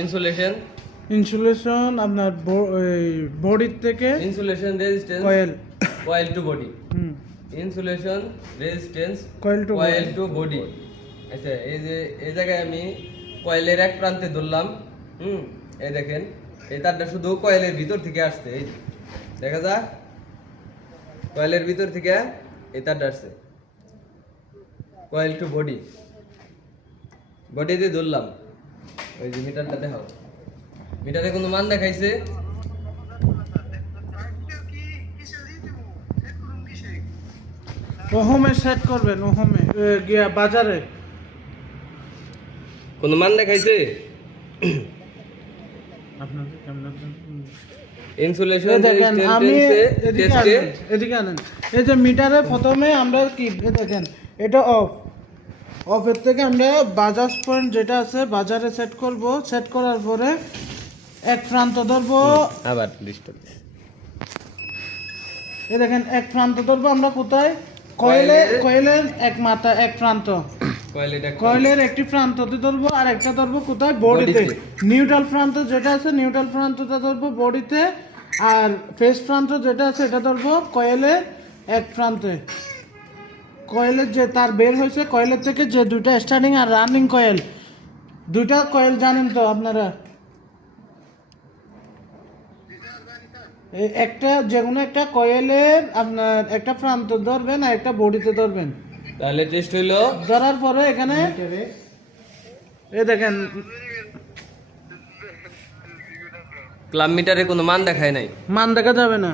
Insulation insulation আপনার বডির থেকে insulation resistance coil to body insulation resistance coil to body. আচ্ছা এই জায়গায় আমি কয়েলের এক প্রান্তে ধরলাম। এই দেখেন এই তারটা শুধু কয়েলের ভিতর থেকে আসছে, এই দেখা যায় কয়েলের ভিতর থেকে এই তারটা আসছে কয়েল টু বডি। বডিতে ধরলাম, ওই যে মিটারটা দেখাও, মিটারে কোনো মান দেখাইছে? ওহমে সেট করবেন, ওহমে গিয়া বাজারে কোনো মান দেখাইছে? আপনাদের কেমন ইনসুলেশন দেখেন, আমি টেস্টে এদিকে আনেন। এই যে মিটারে প্রথমে আমরা কি দেখেন, এটা অফের থেকে আমরা বাজাজ পয়েন্ট যেটা আছে বাজারে সেট করব। সেট করার পরে এক প্রান্ত ধরবো, আবার ডিস্টার্ব। এই দেখেন এক প্রান্ত ধরবো আমরা কোথায়, কয়েলের এক মাথা এক প্রান্ত, কয়েলের একটি প্রান্ততে ধরবো, আর একটা ধরবো কোথায়, বডিতে। নিউট্রাল প্রান্ত যেটা আছে নিউট্রাল প্রান্তটা ধরবো বডিতে, আর ফেস প্রান্ত যেটা আছে এটা ধরবো কয়েলের এক প্রান্তে। কয়েলের যে তার বের হয়েছে, কয়েলের থেকে যে দুইটা স্টার্টিং আর রানিং কয়েল, দুইটা কয়েল জানেন তো আপনারা, একটা যে কোনো একটা কয়েলের আপনার একটা প্রান্ত ধরবেন আর একটা বডিতে ধরবেন। তাহলে টেস্ট হইলো, ধরার পরে এখানে এই দেখেন ক্লাব মিটারে কোনো মান দেখায় নাই, মান দেখা যাবে না,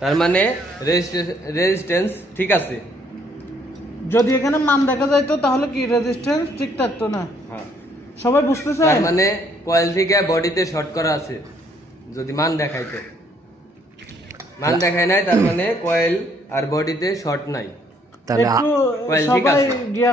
তার মানে রেজিস্ট্যান্স ঠিক আছে। যদি এখানে মান দেখা যাইতো তাহলে কি রেজিস্ট্যান্স ঠিক থাকতো না। হ্যাঁ, সবাই বুঝতেছে? তার মানে কয়েল থেকে বডিতে শর্ট করা আছে, যদি মান দেখাইতো। মান দেখায় নাই, তার মানে কয়েল আর বডিতে শর্ট নাই, একটু কয়েল ঠিক সবাই আছে। গিয়া